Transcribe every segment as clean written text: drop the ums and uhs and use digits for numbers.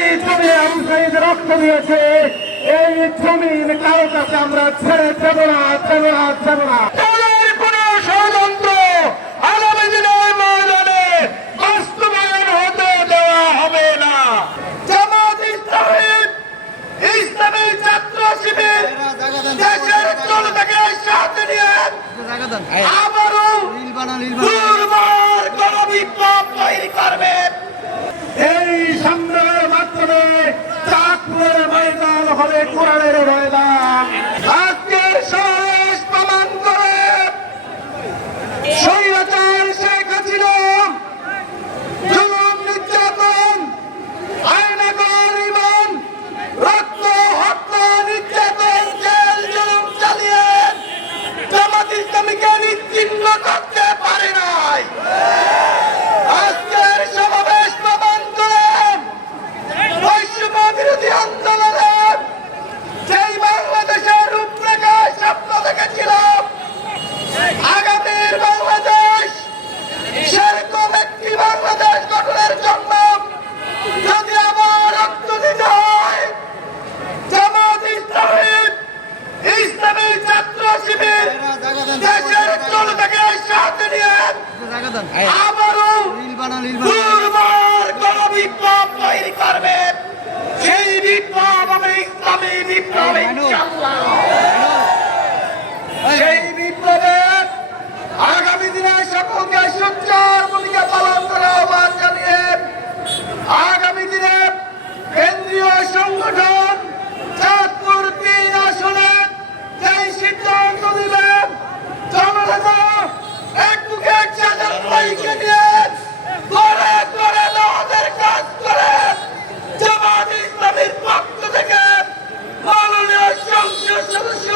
এই জমি আবু সাইদ রক্ত দিয়েছে, এই জমিন কারো কাছে আমরা ছেড়ে দেব না, দেব না, দেব না। তাদের কোনো ষড়যন্ত্র আগামী দিনের ময়দানে বাস্তবায়ন হতে দেওয়া হবে না। জামাত ইসলামী, ইসলামী ছাত্র শিবির দেশের জনতাকে সাথে নিয়ে আবারও দুর্বার গণবিপ্লব তৈরি করবে। এই সংগ্রামের মাধ্যমে চাঁদপুরের ময়দান হবে কোরআনের ময়দান। আজকের সমাবেশ প্রমাণ করে স্বৈরাচার শেখ হাসিনা জুলুম, নির্যাতন, আয়নাগর ইমান, রক্ত, হত্যা, নির্যাতন, জেল জুলুম চালিয়ে জামাত ইসলামীকে নিশ্চিহ্ন করতে পারে নাই। আজকের সমাবেশ প্রমাণ করে বৈষম্য বিরোধী আন্দোলনে যেই বাংলাদেশের রূপরেখায় স্বপ্ন দেখেছিলাম, আগামীর বাংলাদেশ সেরকম একটি বাংলাদেশ গঠনের জন্য যদি আবার রক্ত দিতে হয়, জামাত ইসলামী, ইসলামী ছাত্র শিবির দেশের জনতাকে সাথে নিয়ে আবারও দুর্বার গণবিপ্লব তৈরি করবে। সেই বিপ্লব হবে ইসলামী বিপ্লব, ইনশাআল্লাহ। সেই বিপ্লবে আগামী দিনে সকলকে সোচ্চার ভূমিকা পালন করার আহ্বান জানিয়ে আগামী দিনে কেন্দ্রীয় সংগঠন চাঁদপুর ৩ আসনে যেই সিদ্ধান্ত দিবেন, জননেতা অ্যাডভোকেট সাজাদ ভাইকে নিয়ে করে করে আমাদের কাজ করে জামাত ইসলামীর পক্ষ থেকে মাননীয় সংসদ সদস্য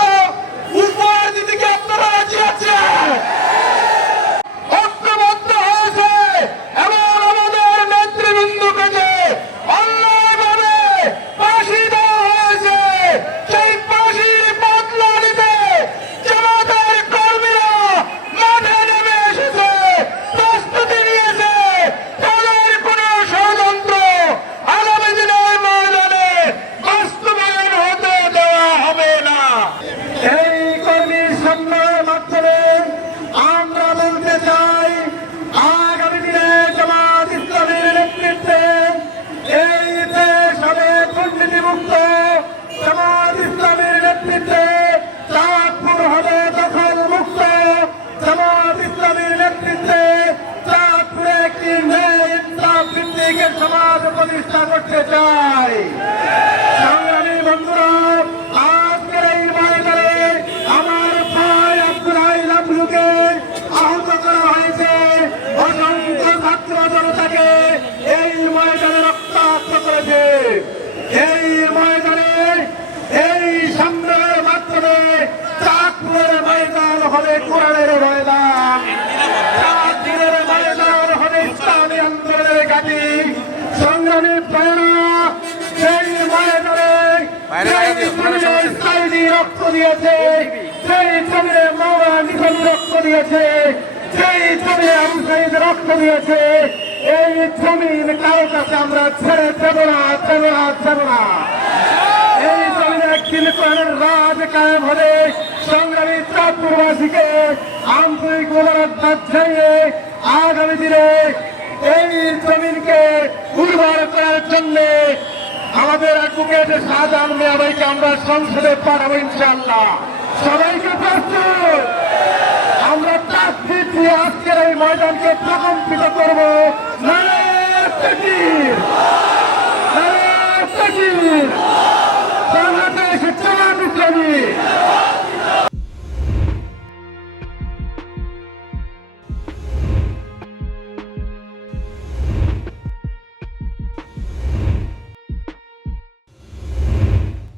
উপহার দিতে কি আপনারা রাজি আছেন? ঐক্যবদ্ধ হয়েছে এবং আমাদের নেতৃবৃন্দকে যে অন্যায়ভাবে ফাঁসি দেওয়া হয়েছে, সেই ফাঁসির বদলা নিতে জামাতের কর্মীরা মাঠে নেমে এসেছে, প্রস্তুতি নিয়েছে। তাদের কোনো ষড়যন্ত্র আগামী দিনের ময়দানে বাস্তবায়ন হতে দেওয়া হবে না। এই কর্মীর সম্মানের মাধ্যমে আমরা বলতে চাই, আগামী দিনে জামাত ইসলামীর নেতৃত্বে এই দেশ হবে দুর্নীতিমুক্ত। জামাত ইসলামীর নেতৃত্বে চাঁদপুর হবে দখল মুক্ত। জামাত ইসলামীর নেতৃত্বে চাঁদপুরে একটি ইনসাফ ভিত্তিক সমাজ প্রতিষ্ঠা করতে চাই। সংগ্রামী বন্ধুরা, আজকের এই ময়দানে আমার ভাই আব্দুল হাই লাবলুকে আহত করা হয়েছে। অসংখ্য ছাত্র জনতাকে এই ময়দানে রক্তাক্ত করেছে। এই ময়দানে এই সংগ্রামের মাধ্যমে চাঁদপুরের ময়দান হবে কোরআনের ময়দান। চাঁদপুরের ময়দান হবে ইসলামী আন্দোলনের ঘাঁটি। সংগ্রামী প্রেরণা, সেই ময়দানে সাইদি রক্ত দিয়েছে, সেই জমিনে মাওলানা নিজামী রক্ত দিয়েছে, সেই জমিনে আবু সাইদ রক্ত দিয়েছে। এই জমিন কারো কাছে আমরা ছেড়ে দেব না, দেব না, দেব না। এই জমিনে একদিন কোরআনের রাজ কায়েম হবে। সংগ্রামী চাঁদপুরবাসীকে আন্তরিক মোবারকবাদ জানিয়ে আগামী দিনে এই জমিনকে উর্বর করার জন্য আমাদের অ্যাডভোকেট শাহজাহান মিয়া ভাইকে আমরা সংসদে পাঠাবো ইনশাআল্লাহ। সবাইকে প্রস্তুত? আমরা তাসদীদ দিয়ে আজকের এই ময়দানকে প্রকম্পিত করবো। নারায়ে তাকবীর।